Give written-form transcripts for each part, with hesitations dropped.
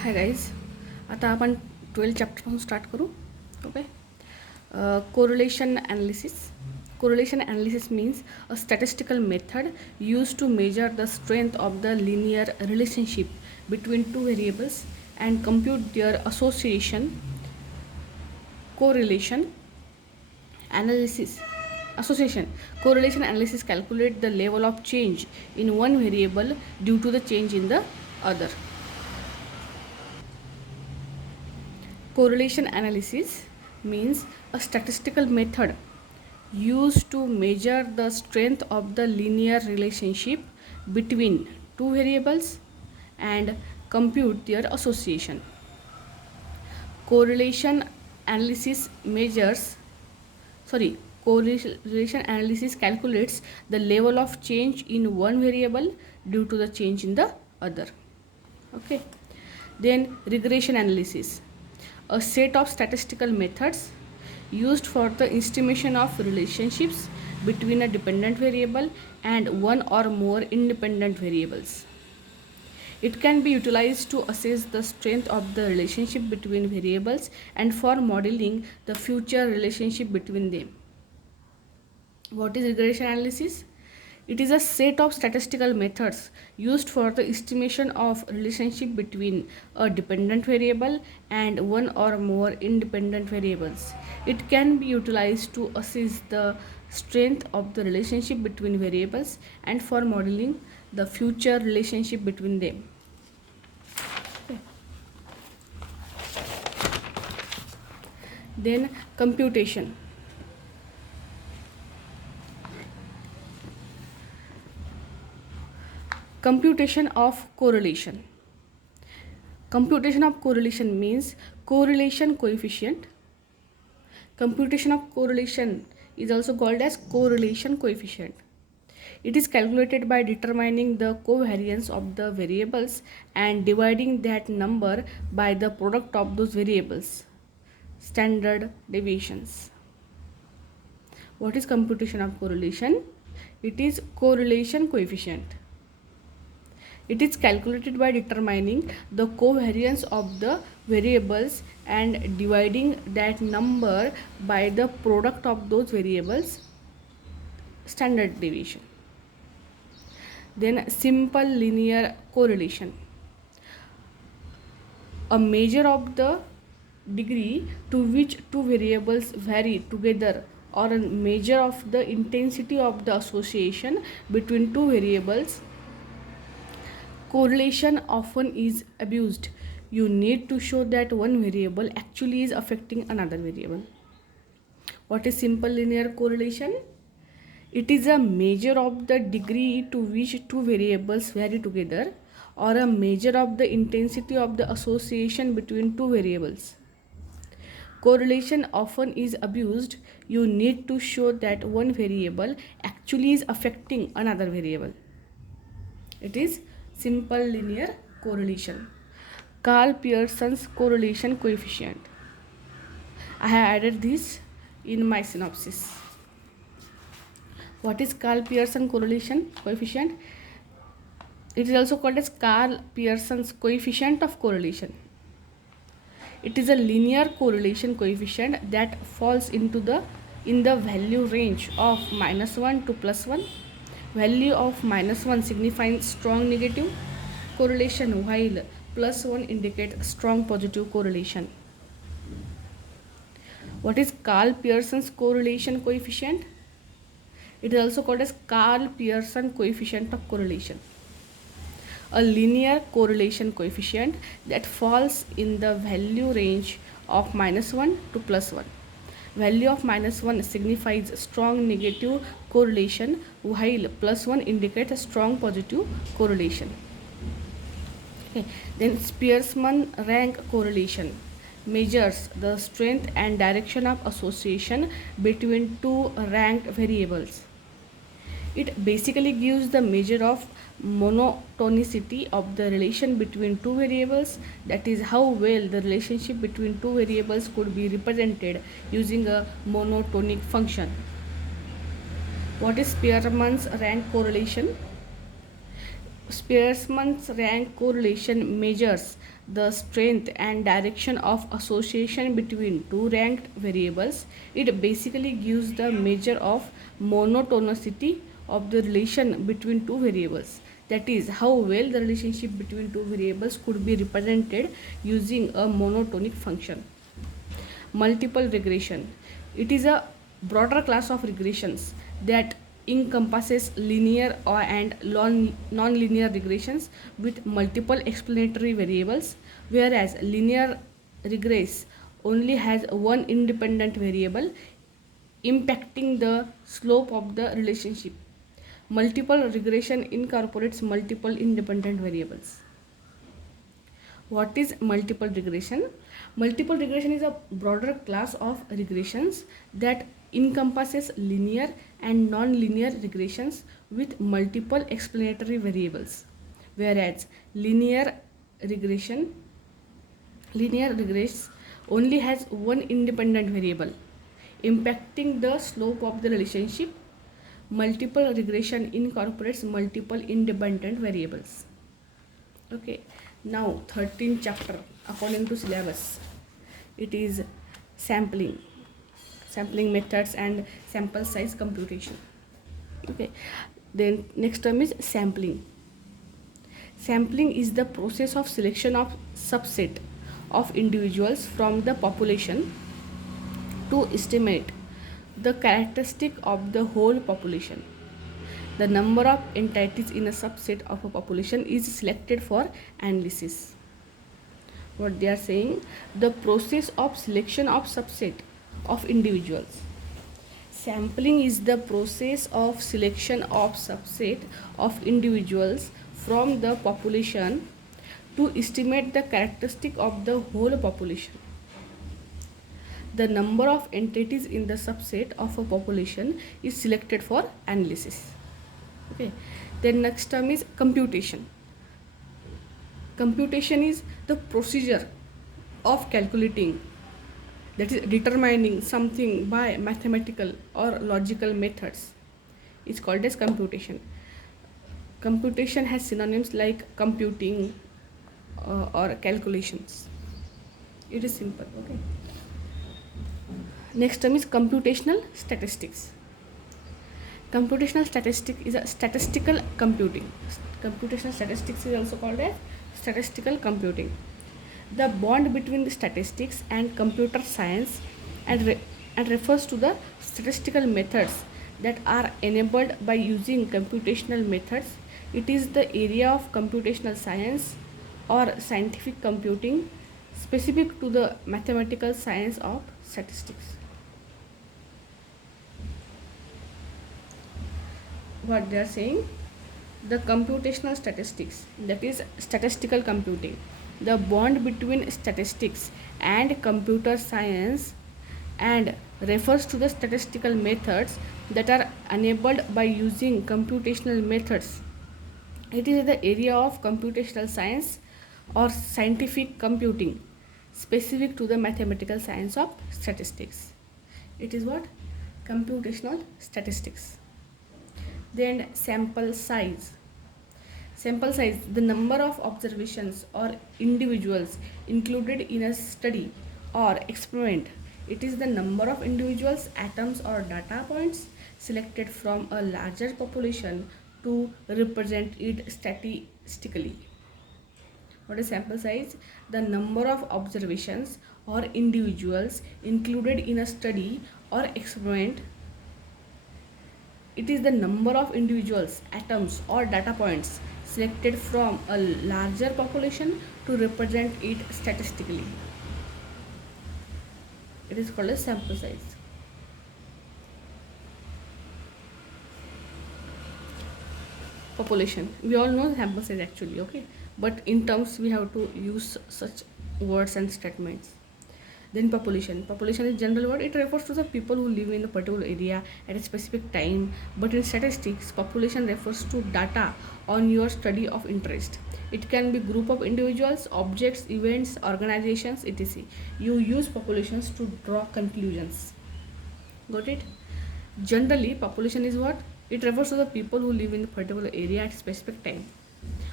Hi guys, आता आपण 12 चॅप्टरपासून start करू. Okay. Correlation analysis. Correlation analysis means a statistical method used to measure the strength of the linear relationship between two variables and compute their association. Correlation analysis association correlation analysis calculate the level of change in one variable due to the change in the other. Correlation analysis means a statistical method used to measure the strength of the linear relationship between two variables and compute their association. Correlation analysis calculates the level of change in one variable due to the change in the other. Okay. Then regression analysis, a set of statistical methods used for the estimation of relationships between a dependent variable and one or more independent variables. It can be utilized to assess the strength of the relationship between variables and for modeling the future relationship between them. What is regression analysis? It is a set of statistical methods used for the estimation of relationship between a dependent variable and one or more independent variables. It can be utilized to assess the strength of the relationship between variables and for modeling the future relationship between them. Okay. Then computation. Computation of correlation. Computation of correlation means correlation coefficient. Computation of correlation is also called as correlation coefficient. It is calculated by determining the covariance of the variables and dividing that number by the product of those variables, standard deviations. What is computation of correlation? It is correlation coefficient. It is calculated by determining the covariance of the variables and dividing that number by the product of those variables, standard deviation. Then simple linear correlation, a measure of the degree to which two variables vary together or a measure of the intensity of the association between two variables. Correlation often is abused. You need to show that one variable actually is affecting another variable. What is simple linear correlation? It is a measure of the degree to which two variables vary together or a measure of the intensity of the association between two variables. Correlation often is abused. You need to show that one variable actually is affecting another variable. It is simple linear correlation. Carl Pearson's correlation coefficient. I have added this in my synopsis. What is Carl Pearson correlation coefficient? It is also called as Carl Pearson's coefficient of correlation. It is a linear correlation coefficient that falls in the value range of -1 to +1. Value of -1 signifies strong negative correlation while +1 indicates strong positive correlation. What is Carl Pearson's correlation coefficient? It is also called as Carl Pearson coefficient of correlation. A linear correlation coefficient that falls in the value range of -1 to +1. Value of -1 signifies strong negative correlation while +1 indicates a strong positive correlation. Okay. Then Spearman rank correlation measures the strength and direction of association between two ranked variables. It basically gives the measure of monotonicity of the relation between two variables, that is how well the relationship between two variables could be represented using a monotonic function. What is Spearman's rank correlation? Spearman's rank correlation measures the strength and direction of association between two ranked variables. It basically gives the measure of monotonicity of the relation between two variables. That is, how well the relationship between two variables could be represented using a monotonic function. Multiple regression. It is a broader class of regressions that encompasses linear and non-linear regressions with multiple explanatory variables, whereas linear regress only has one independent variable impacting the slope of the relationship. Multiple regression incorporates multiple independent variables. What is multiple regression? Multiple regression is a broader class of regressions that encompasses linear and non-linear regressions with multiple explanatory variables, whereas linear regress only has one independent variable impacting the slope of the relationship. Multiple regression incorporates multiple independent variables. Okay, now 13th chapter according to syllabus, it is sampling methods and sample size computation. Okay, then next term is sampling. Sampling is the process of selection of subset of individuals from the population to estimate the characteristic of the whole population. The number of entities in a subset of a population is selected for analysis. What they are saying, the process of selection of subset of individuals. Sampling is the process of selection of subset of individuals from the population to estimate the characteristic of the whole population. The number of entities in the subset of a population is selected for analysis. Okay, then next term is computation. Computation is the procedure of calculating, that is determining something by mathematical or logical methods. It's called as computation. Computation has synonyms like computing or calculations. It is simple. Okay, next term is computational statistics. Computational statistics is a statistical computing. Computational statistics is also called as statistical computing. The bond between the statistics and computer science and refers to the statistical methods that are enabled by using computational methods. It is the area of computational science or scientific computing specific to the mathematical science of statistics. What they are saying, the computational statistics, that is statistical computing, the bond between statistics and computer science and refers to the statistical methods that are enabled by using computational methods. It is the area of computational science or scientific computing specific to the mathematical science of statistics. It is what? Computational statistics. Then sample size. Sample size, the number of observations or individuals included in a study or experiment. It is the number of individuals, atoms or data points selected from a larger population to represent it statistically. What is sample size? The number of observations or individuals included in a study or experiment. It is the number of individuals, atoms or data points selected from a larger population to represent it statistically. It is called as sample size. Population, we all know sample size actually, okay, but in terms we have to use such words and statements. Then population. Population is general word. It refers to the people who live in a particular area at a specific time. But in statistics, population refers to data on your study of interest. It can be group of individuals, objects, events, organizations, etc. You use populations to draw conclusions. Got it? Generally, population is what? It refers to the people who live in a particular area at a specific time.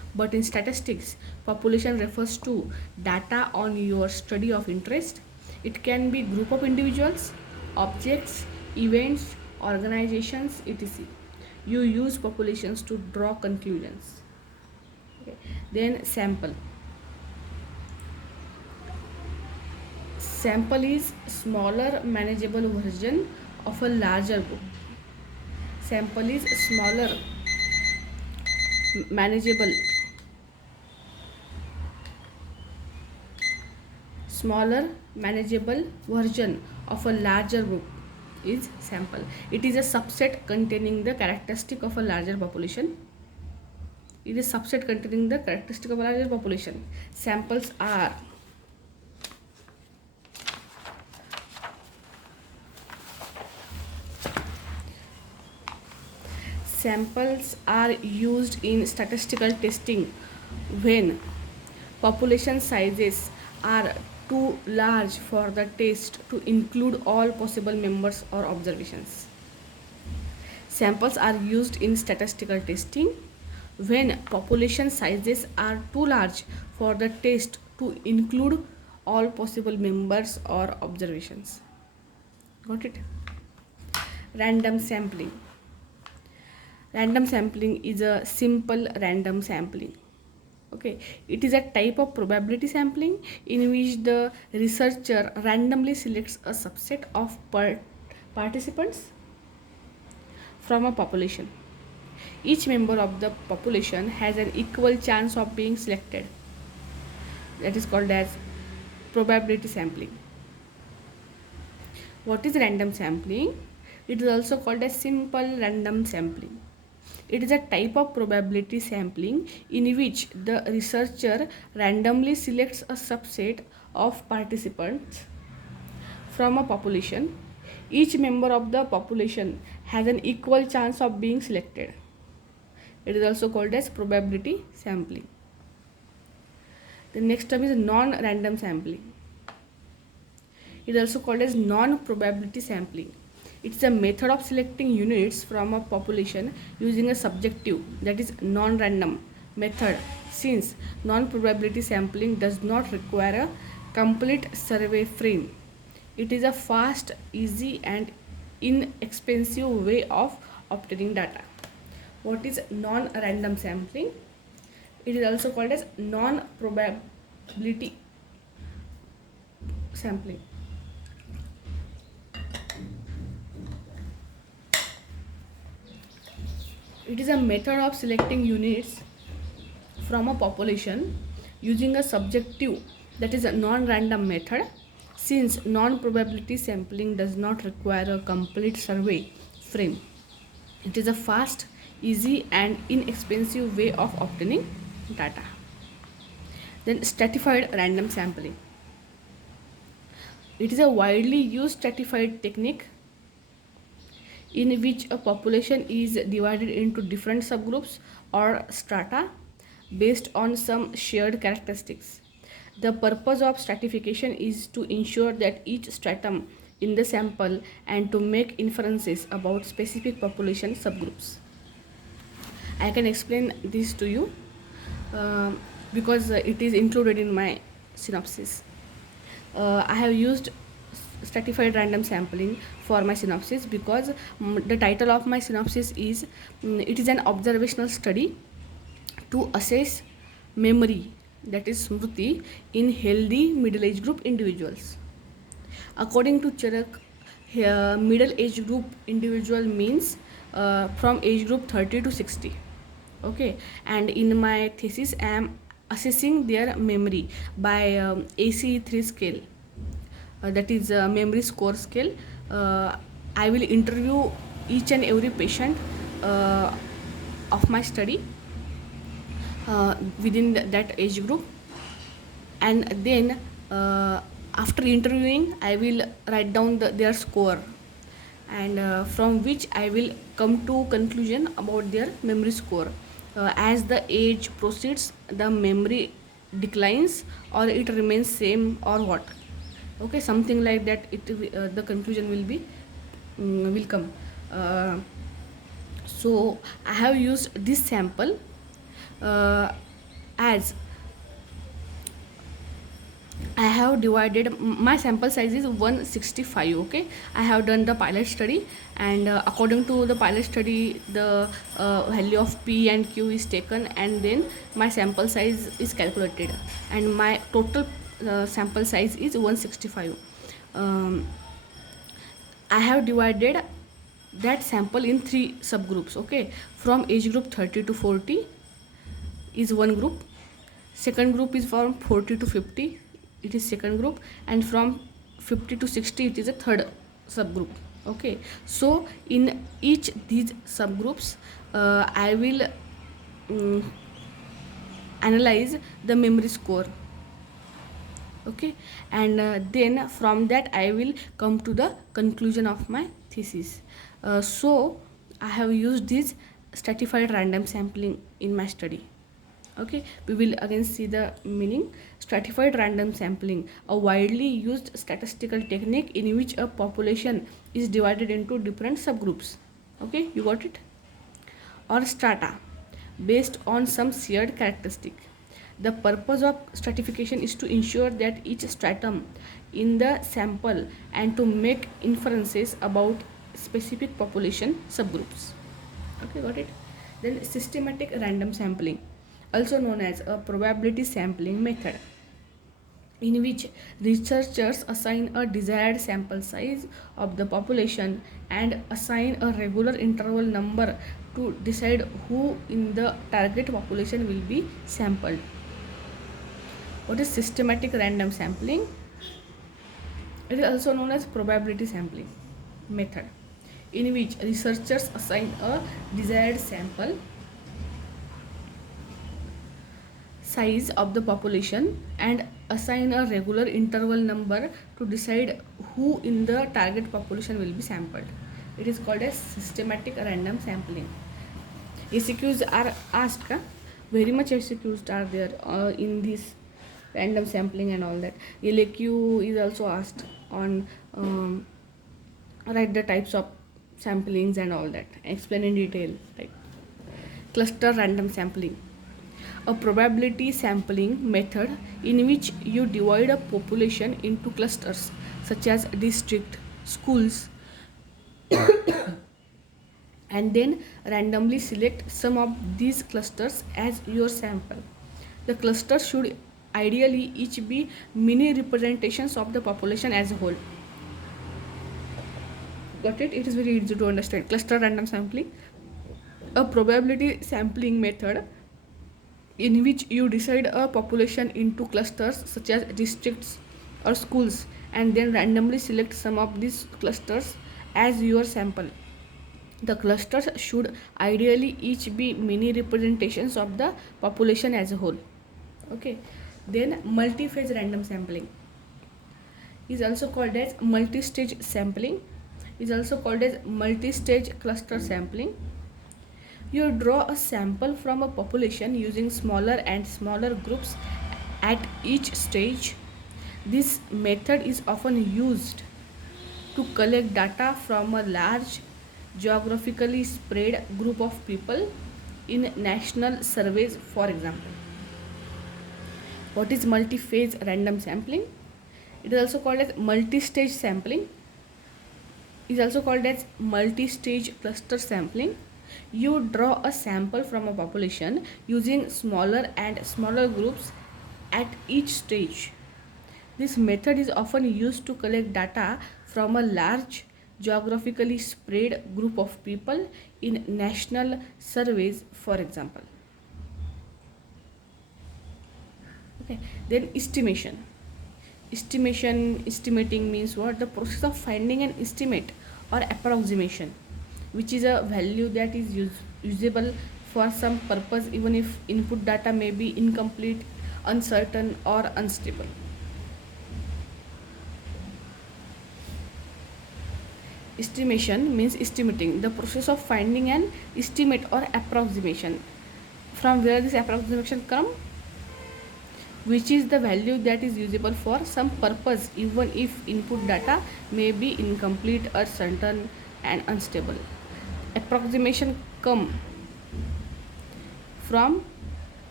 But in statistics, population refers to data on your study of interest. It can be group of individuals, objects, events, organizations, etc. You use populations to draw conclusions. Okay. Then sample. Sample is smaller manageable version of a larger group. Sample is smaller manageable smaller manageable version of a larger group is sample. It is a subset containing the characteristic of a larger population. It is subset containing the characteristic of a larger population. Samples are used in statistical testing when population sizes are too large for the test to include all possible members or observations. Samples are used in statistical testing when population sizes are too large for the test to include all possible members or observations. Got it? Random sampling. Random sampling is a simple random sampling. Okay, it is a type of probability sampling in which the researcher randomly selects a subset of participants from a population. Each member of the population has an equal chance of being selected. That is called as probability sampling. What is random sampling? It is also called as simple random sampling. It is a type of probability sampling in which the researcher randomly selects a subset of participants from a population. Each member of the population has an equal chance of being selected. It is also called as probability sampling. The next term is non-random sampling. It is also called as non-probability sampling. It's a method of selecting units from a population using a subjective, that is non-random method, since non-probability sampling does not require a complete survey frame. It is a fast, easy and inexpensive way of obtaining data. What is non-random sampling? It is also called as non-probability sampling. It is a method of selecting units from a population using a subjective, that is a non-random method, since non-probability sampling does not require a complete survey frame. It is a fast, easy and inexpensive way of obtaining data. Then stratified random sampling. It is a widely used stratified technique in which a population is divided into different subgroups or strata based on some shared characteristics. The purpose of stratification is to ensure that each stratum in the sample and to make inferences about specific population subgroups. I can explain this to you because it is included in my synopsis. I have used stratified random sampling for my synopsis because the title of my synopsis is it is an observational study to assess memory, that is smriti, in healthy middle age group individuals. According to Charak, middle age group individual means from age group 30 to 60. Okay, and in my thesis I am assessing their memory by ACE3 scale, that is memory score scale. I will interview each and every patient of my study within that age group, and then after interviewing I will write down their score, and from which I will come to conclusion about their memory score. As the age proceeds, the memory declines or it remains same or what. Okay, something like that. The conclusion will be will come. So I have used this sample as I have divided my sample size is 165. Okay, I have done the pilot study, and according to the pilot study, the value of P and Q is taken, and then my sample size is calculated, and my total sample size is 165. Um, I have divided that sample in three subgroups. Okay, from age group 30 to 40 is one group, second group is from 40 to 50, it is second group, and from 50 to 60 it is a third subgroup. Okay, so in each these subgroups I will analyze the memory score. Okay, and then from that I will come to the conclusion of my thesis. So I have used this stratified random sampling in my study. Okay, we will again see the meaning. Stratified random sampling, a widely used statistical technique in which a population is divided into different subgroups. Okay, you got it? Or strata, based on some shared characteristic. The purpose of stratification is to ensure that each stratum in the sample and to make inferences about specific population subgroups. Okay, got it? Then systematic random sampling, also known as a probability sampling method, in which researchers assign a desired sample size of the population and assign a regular interval number to decide who in the target population will be sampled. What is systematic random sampling? It is also known as probability sampling method, in which researchers assign a desired sample size of the population and assign a regular interval number to decide who in the target population will be sampled. It is called as systematic random sampling. ACQs are asked, very much ACQs are there in this random sampling and all that. LAQ is also asked on write the types of samplings and all that, explain in detail. Like cluster random sampling, a probability sampling method in which you divide a population into clusters such as district, schools, and then randomly select some of these clusters as your sample. The clusters should ideally each be mini representations of the population as a whole. Got it? It is very easy to understand. Cluster random sampling, a probability sampling method in which you decide a population into clusters such as districts or schools and then randomly select some of these clusters as your sample. The clusters should ideally each be mini representations of the population as a whole. Okay, then multi-phase random sampling is also called as multi-stage sampling, is also called as multi-stage cluster sampling. You draw a sample from a population using smaller and smaller groups at each stage. This method is often used to collect data from a large geographically spread group of people in national surveys, for example. What is multi-phase random sampling? It is also called as multi-stage sampling. It is also called as multi-stage cluster sampling. You draw a sample from a population using smaller and smaller groups at each stage. This method is often used to collect data from a large geographically spread group of people in national surveys, for example. Okay, then estimation. Estimating means what? The process of finding an estimate or approximation, which is a value that is usable for some purpose even if input data may be incomplete, uncertain or unstable. Estimation means estimating, the process of finding an estimate or approximation. From where this approximation come? Which is the value that is usable for some purpose even if input data may be incomplete, uncertain and unstable. Approximation come from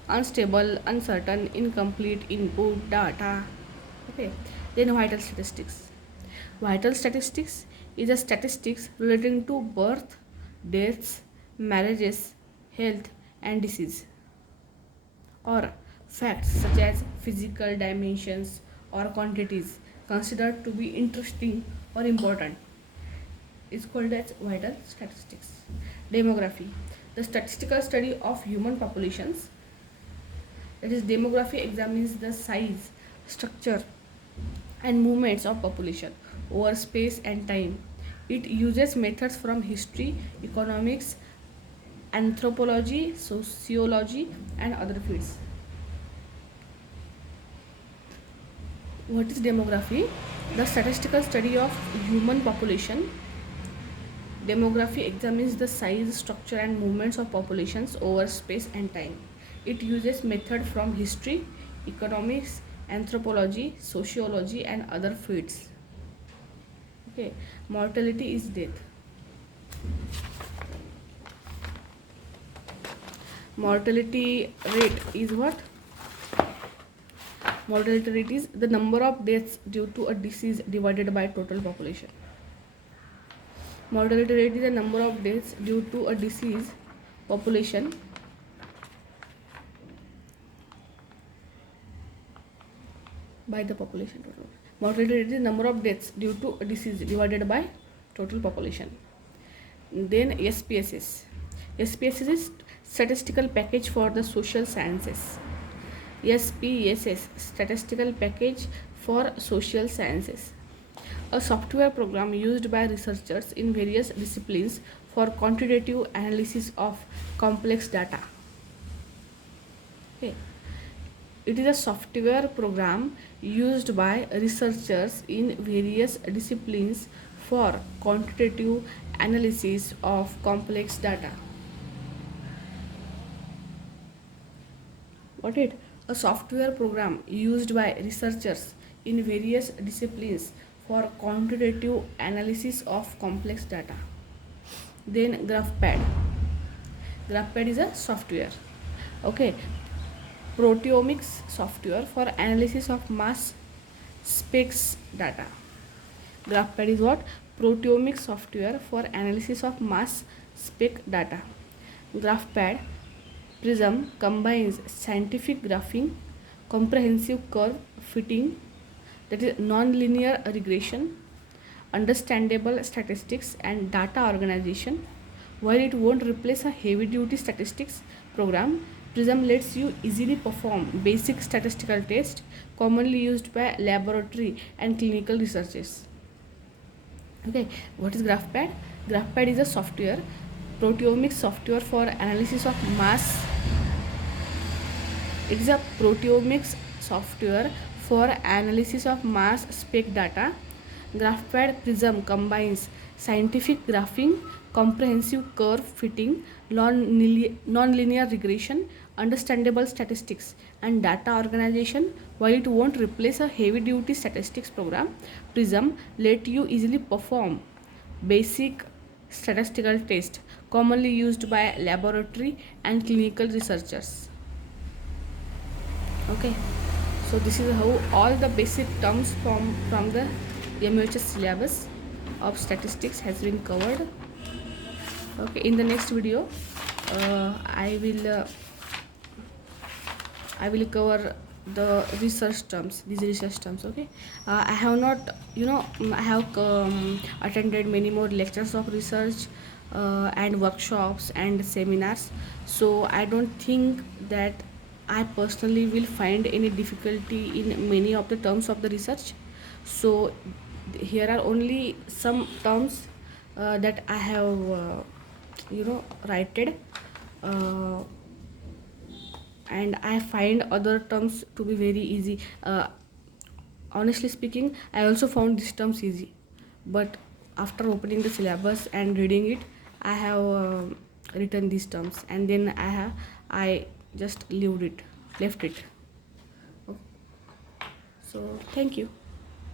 unstable, uncertain, incomplete input data. Okay, then vital statistics. Vital statistics is a statistics relating to birth, deaths, marriages, health, and disease, or facts such as physical dimensions or quantities considered to be interesting or important is called as vital statistics. Demography, the statistical study of human populations. That is, demography examines the size, structure, and movements of population over space and time. It uses methods from history, economics, anthropology, sociology, and other fields. What is demography? The statistical study of human population. Demography examines the size, structure, and movements of populations over space and time. It uses method from history, economics, anthropology, sociology, and other fields. Okay, mortality is death. Mortality rate is what? Mortality rate is the number of deaths due to a disease divided by total population. Mortality rate is the number of deaths due to a disease population by the population total. Mortality rate is the number of deaths due to a disease divided by total population. Then SPSS. SPSS is statistical package for the social sciences. SPSS, statistical package for social sciences. A software program used by researchers in various disciplines for quantitative analysis of complex data. Okay. It is a software program used by researchers in various disciplines for quantitative analysis of complex data. What it? A software program used by researchers in various disciplines for quantitative analysis of complex data. Then GraphPad. GraphPad is a software. Okay. Proteomics software for analysis of mass specs data. GraphPad is what? Proteomics software for analysis of mass spec data. GraphPad Prism combines scientific graphing, comprehensive curve fitting, that is non-linear regression, understandable statistics, and data organization. While it won't replace a heavy-duty statistics program, Prism lets you easily perform basic statistical tests commonly used by laboratory and clinical researchers. Okay, what is GraphPad? GraphPad is a software, proteomics software for analysis of mass. It is a proteomics software for analysis of mass spec data. GraphPad Prism combines scientific graphing, comprehensive curve fitting, non-linear regression, understandable statistics, and data organization. While it won't replace a heavy-duty statistics program, Prism let you easily perform basic statistical tests commonly used by laboratory and clinical researchers. Okay, so this is how all the basic terms from the MUHS syllabus of statistics has been covered. Okay, in the next video I will cover the research terms, these research terms. Okay, I have not, I have attended many more lectures of research and workshops and seminars, so I don't think that I personally will find any difficulty in many of the terms of the research. So here are only some terms that I have written, and I find other terms to be very easy. Honestly speaking, I also found these terms easy, but after opening the syllabus and reading it, I have written these terms, and then I just left it. Okay. So thank you.